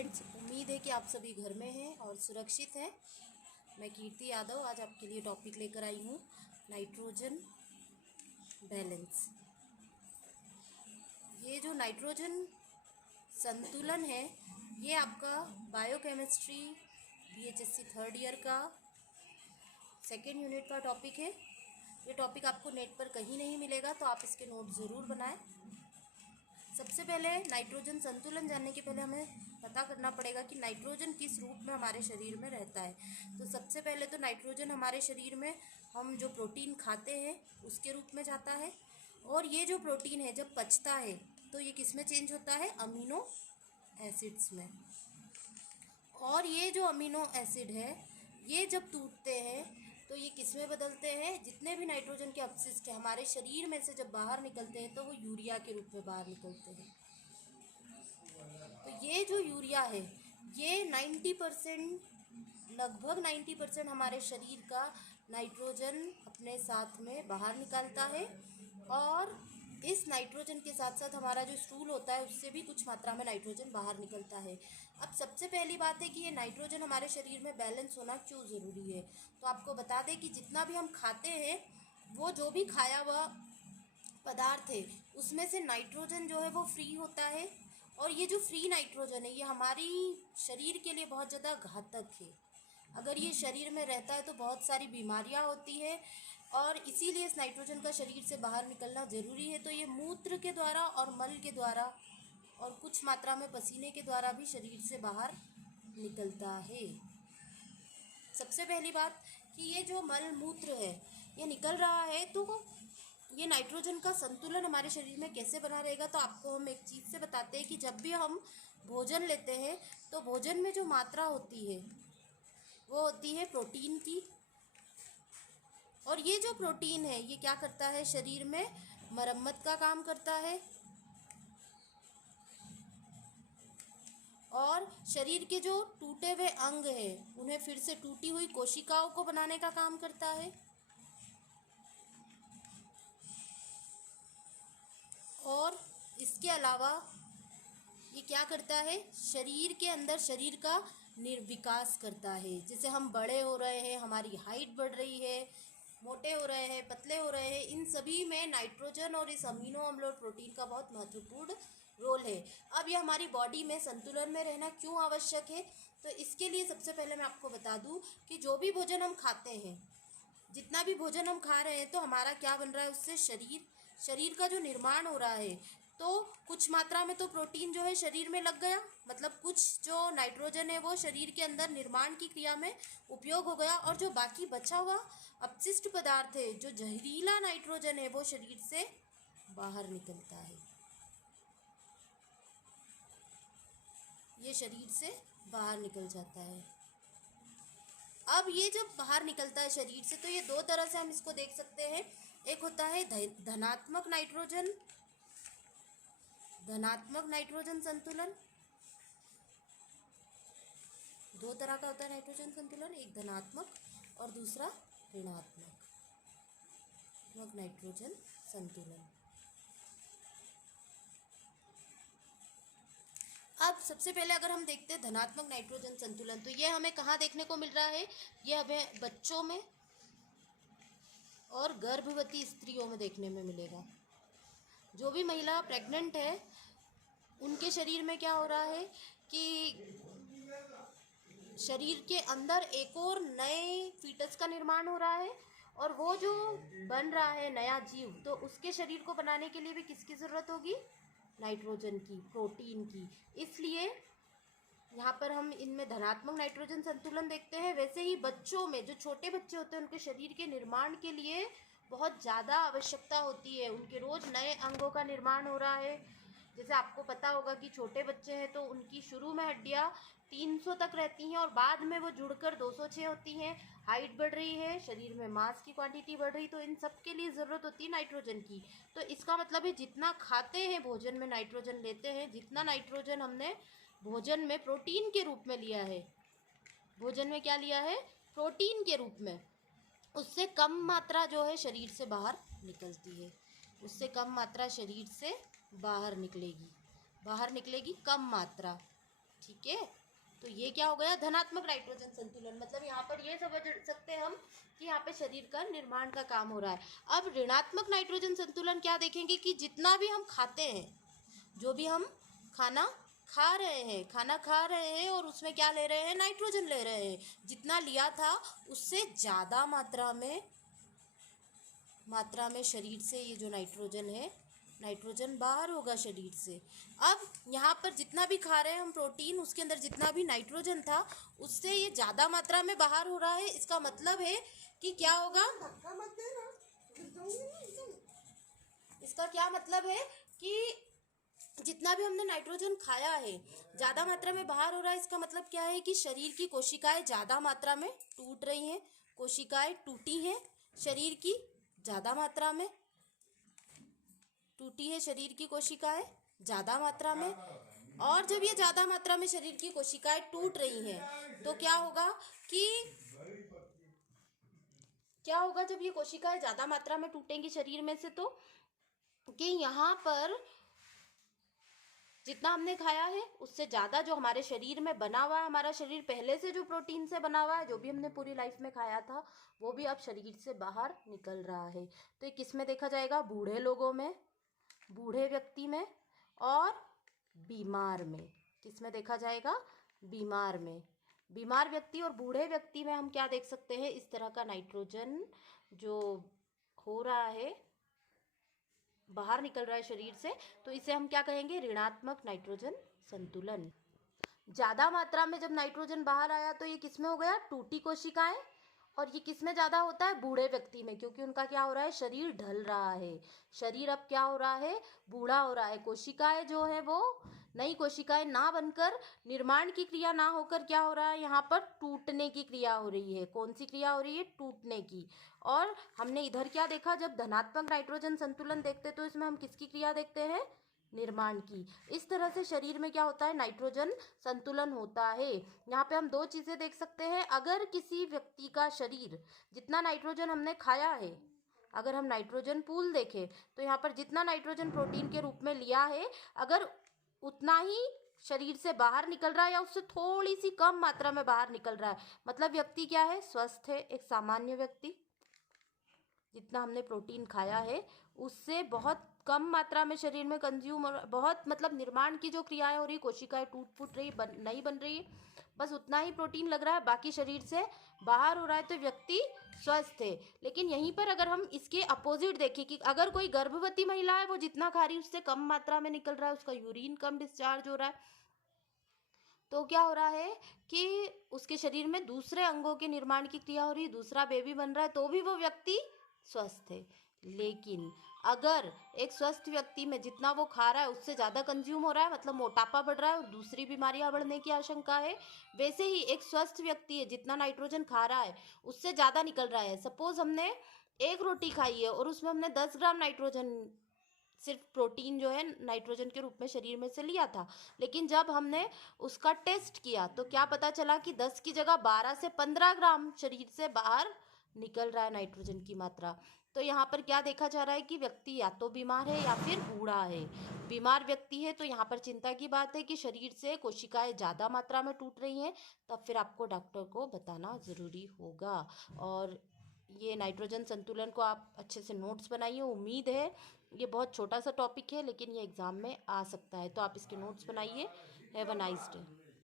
Students, उम्मीद है कि आप सभी घर में हैं और सुरक्षित हैं। मैं कीर्ति यादव आज आपके लिए टॉपिक लेकर आई हूँ, नाइट्रोजन बैलेंस। ये जो नाइट्रोजन संतुलन है, ये आपका बायोकेमिस्ट्री BHSC थर्ड ईयर का सेकेंड यूनिट का टॉपिक है। ये टॉपिक आपको नेट पर कहीं नहीं मिलेगा, तो आप इसके नोट ज़रूर बनाएं। सबसे पहले नाइट्रोजन संतुलन जानने के पहले हमें पता करना पड़ेगा कि नाइट्रोजन किस रूप में हमारे शरीर में रहता है। तो सबसे पहले तो नाइट्रोजन हमारे शरीर में हम जो प्रोटीन खाते हैं उसके रूप में जाता है, और ये जो प्रोटीन है जब पचता है तो ये किस में चेंज होता है? अमीनो एसिड्स में। और ये जो अमीनो एसिड है ये जब टूटते हैं तो ये किस में बदलते हैं? जितने भी नाइट्रोजन के अपशिष्ट हैं हमारे शरीर में से जब बाहर निकलते हैं तो वो यूरिया के रूप में बाहर निकलते हैं। तो ये जो यूरिया है ये 90%, लगभग 90% हमारे शरीर का नाइट्रोजन अपने साथ में बाहर निकालता है, और इस नाइट्रोजन के साथ साथ हमारा जो स्टूल होता है उससे भी कुछ मात्रा में नाइट्रोजन बाहर निकलता है। अब सबसे पहली बात है कि ये नाइट्रोजन हमारे शरीर में बैलेंस होना क्यों ज़रूरी है। तो आपको बता दें कि जितना भी हम खाते हैं, वो जो भी खाया हुआ पदार्थ है उसमें से नाइट्रोजन जो है वो फ्री होता है, और ये जो फ्री नाइट्रोजन है ये हमारी शरीर के लिए बहुत ज़्यादा घातक है। अगर ये शरीर में रहता है तो बहुत सारी बीमारियां होती है, और इसीलिए इस नाइट्रोजन का शरीर से बाहर निकलना ज़रूरी है। तो ये मूत्र के द्वारा और मल के द्वारा और कुछ मात्रा में पसीने के द्वारा भी शरीर से बाहर निकलता है। सबसे पहली बात कि ये जो मल मूत्र है ये निकल रहा है, तो ये नाइट्रोजन का संतुलन हमारे शरीर में कैसे बना रहेगा। तो आपको हम एक चीज़ से बताते हैं कि जब भी हम भोजन लेते हैं तो भोजन में जो मात्रा होती है वो होती है प्रोटीन की, और ये जो प्रोटीन है ये क्या करता है? शरीर में मरम्मत का काम करता है, और शरीर के जो टूटे हुए अंग हैं उन्हें फिर से टूटी हुई कोशिकाओं को बनाने का काम करता है, और इसके अलावा ये क्या करता है? शरीर के अंदर शरीर का निर्विकास करता है। जैसे हम बड़े हो रहे हैं, हमारी हाइट बढ़ रही है, मोटे हो रहे हैं, पतले हो रहे हैं, इन सभी में नाइट्रोजन और इस अमीनो अम्ल और प्रोटीन का बहुत महत्वपूर्ण रोल है। अब ये हमारी बॉडी में संतुलन में रहना क्यों आवश्यक है? तो इसके लिए सबसे पहले मैं आपको बता दूं कि जो भी भोजन हम खाते हैं, जितना भी भोजन हम खा रहे हैं, तो हमारा क्या बन रहा है? उससे शरीर का जो निर्माण हो रहा है, तो कुछ मात्रा में तो प्रोटीन जो है शरीर में लग गया, मतलब कुछ जो नाइट्रोजन है वो शरीर के अंदर निर्माण की क्रिया में उपयोग हो गया, और जो बाकी बचा हुआ अपशिष्ट पदार्थ है, जो जहरीला नाइट्रोजन है, वो शरीर से बाहर निकलता है। ये शरीर से बाहर निकल जाता है। अब ये जब बाहर निकलता है शरीर से, तो ये दो तरह से हम इसको देख सकते हैं। एक होता है धनात्मक नाइट्रोजन संतुलन। दो तरह का होता है नाइट्रोजन संतुलन, एक धनात्मक और दूसरा ऋणात्मक नाइट्रोजन संतुलन। अब सबसे पहले अगर हम देखते हैं धनात्मक नाइट्रोजन संतुलन, तो ये हमें कहाँ देखने को मिल रहा है? ये हमें बच्चों में और गर्भवती स्त्रियों में देखने में मिलेगा। जो भी महिला प्रेग्नेंट है उनके शरीर में क्या हो रहा है कि शरीर के अंदर एक और नए फीटस का निर्माण हो रहा है, और वो जो बन रहा है नया जीव, तो उसके शरीर को बनाने के लिए भी किसकी ज़रूरत होगी? नाइट्रोजन की, प्रोटीन की। इसलिए यहाँ पर हम इनमें धनात्मक नाइट्रोजन संतुलन देखते हैं। वैसे ही बच्चों में, जो छोटे बच्चे होते हैं, उनके शरीर के निर्माण के लिए बहुत ज़्यादा आवश्यकता होती है। उनके रोज़ नए अंगों का निर्माण हो रहा है। जैसे आपको पता होगा कि छोटे बच्चे हैं तो उनकी शुरू में हड्डियाँ 300 तक रहती हैं, और बाद में वो जुड़कर 206 होती हैं। हाइट बढ़ रही है, शरीर में मांस की क्वांटिटी बढ़ रही, तो इन सब के लिए ज़रूरत होती है नाइट्रोजन की। तो इसका मतलब है जितना खाते हैं भोजन में नाइट्रोजन लेते हैं, जितना नाइट्रोजन हमने भोजन में प्रोटीन के रूप में लिया है, भोजन में क्या लिया है? प्रोटीन के रूप में, उससे कम मात्रा जो है शरीर से बाहर निकलती है। उससे कम मात्रा शरीर से बाहर निकलेगी कम मात्रा। ठीक है, तो ये क्या हो गया, धनात्मक नाइट्रोजन संतुलन। मतलब यहाँ पर ये समझ सकते हैं हम कि यहाँ पे शरीर का निर्माण का काम हो रहा है। अब ऋणात्मक नाइट्रोजन संतुलन क्या देखेंगे कि जितना भी हम खाते हैं, जो भी हम खाना खा रहे हैं और उसमें क्या ले रहे हैं, नाइट्रोजन ले रहे हैं। जितना लिया था उससे ज़्यादा मात्रा में शरीर से ये जो नाइट्रोजन है, नाइट्रोजन बाहर होगा शरीर से। अब यहाँ पर जितना भी खा रहे हैं हम प्रोटीन, उसके अंदर जितना भी नाइट्रोजन था उससे ये ज़्यादा मात्रा में बाहर हो रहा है। इसका मतलब है कि क्या होगा, इसका क्या मतलब है कि जितना भी हमने नाइट्रोजन खाया है ज़्यादा मात्रा में बाहर हो रहा है। इसका मतलब क्या है कि शरीर की कोशिकाएं ज़्यादा मात्रा में टूट रही हैं, कोशिकाएं टूटी हैं शरीर की, ज़्यादा मात्रा में टूटी है शरीर की कोशिकाएं ज़्यादा मात्रा में। और जब ये ज़्यादा मात्रा में शरीर की कोशिकाएं टूट रही हैं तो क्या होगा जब ये कोशिकाएं ज़्यादा मात्रा में टूटेंगी शरीर में से, तो कि यहाँ पर जितना हमने खाया है उससे ज़्यादा जो हमारे शरीर में बना हुआ है, हमारा शरीर पहले से जो प्रोटीन से बना हुआ है, जो भी हमने पूरी लाइफ में खाया था वो भी अब शरीर से बाहर निकल रहा है। तो ये किस में देखा जाएगा, बूढ़े लोगों में, बूढ़े व्यक्ति में और बीमार में। किस में देखा जाएगा, बीमार में। बीमार व्यक्ति और बूढ़े व्यक्ति में हम क्या देख सकते हैं, इस तरह का नाइट्रोजन जो हो रहा है, बाहर निकल रहा है शरीर से, तो इसे हम क्या कहेंगे, ऋणात्मक नाइट्रोजन संतुलन। ज़्यादा मात्रा में जब नाइट्रोजन बाहर आया तो ये किस में हो गया, टूटी कोशिकाएं। और ये किस में ज़्यादा होता है, बूढ़े व्यक्ति में, क्योंकि उनका क्या हो रहा है, शरीर ढल रहा है। शरीर अब क्या हो रहा है, बूढ़ा हो रहा है। कोशिकाएं जो है वो नई कोशिकाएं ना बनकर, निर्माण की क्रिया ना होकर क्या हो रहा है, यहाँ पर टूटने की क्रिया हो रही है। कौन सी क्रिया हो रही है, टूटने की। और हमने इधर क्या देखा, जब धनात्मक नाइट्रोजन संतुलन देखते तो इसमें हम किसकी क्रिया देखते हैं, निर्माण की। इस तरह से शरीर में क्या होता है, नाइट्रोजन संतुलन होता है। यहाँ पे हम दो चीजें देख सकते हैं। अगर किसी व्यक्ति का शरीर, जितना नाइट्रोजन हमने खाया है, अगर हम नाइट्रोजन पूल देखें तो यहाँ पर जितना नाइट्रोजन प्रोटीन के रूप में लिया है, अगर उतना ही शरीर से बाहर निकल रहा है या उससे थोड़ी सी कम मात्रा में बाहर निकल रहा है, मतलब व्यक्ति क्या है, स्वस्थ है, एक सामान्य व्यक्ति। जितना हमने प्रोटीन खाया है उससे बहुत कम मात्रा में शरीर में कंज्यूम, और बहुत मतलब निर्माण की जो क्रियाएं हो रही, कोशिकाएं टूट फूट रही, नहीं बन रही, बस उतना ही प्रोटीन लग रहा है, बाकी शरीर से बाहर हो रहा है, तो व्यक्ति स्वस्थ है। लेकिन यहीं पर अगर हम इसके अपोजिट देखें कि अगर कोई गर्भवती महिला है, वो जितना खा रही है उससे कम मात्रा में निकल रहा है, उसका यूरिन कम डिस्चार्ज हो रहा है, तो क्या हो रहा है कि उसके शरीर में दूसरे अंगों के निर्माण की क्रिया हो रही है, दूसरा बेबी बन रहा है, तो भी वो व्यक्ति स्वस्थ है। लेकिन अगर एक स्वस्थ व्यक्ति में जितना वो खा रहा है उससे ज़्यादा कंज्यूम हो रहा है, मतलब मोटापा बढ़ रहा है और दूसरी बीमारियां बढ़ने की आशंका है। वैसे ही एक स्वस्थ व्यक्ति है, जितना नाइट्रोजन खा रहा है उससे ज़्यादा निकल रहा है। सपोज हमने एक रोटी खाई है और उसमें हमने 10 ग्राम नाइट्रोजन, सिर्फ प्रोटीन जो है नाइट्रोजन के रूप में शरीर में से लिया था, लेकिन जब हमने उसका टेस्ट किया तो क्या पता चला कि 10 की जगह 12 से 15 ग्राम शरीर से बाहर निकल रहा है नाइट्रोजन की मात्रा। तो यहाँ पर क्या देखा जा रहा है कि व्यक्ति या तो बीमार है या फिर बूढ़ा है। बीमार व्यक्ति है तो यहाँ पर चिंता की बात है कि शरीर से कोशिकाएं ज़्यादा मात्रा में टूट रही हैं, तब फिर आपको डॉक्टर को बताना ज़रूरी होगा। और ये नाइट्रोजन संतुलन को आप अच्छे से नोट्स बनाइए। उम्मीद है ये बहुत छोटा सा टॉपिक है लेकिन ये एग्ज़ाम में आ सकता है, तो आप इसके नोट्स बनाइए। Have a nice day.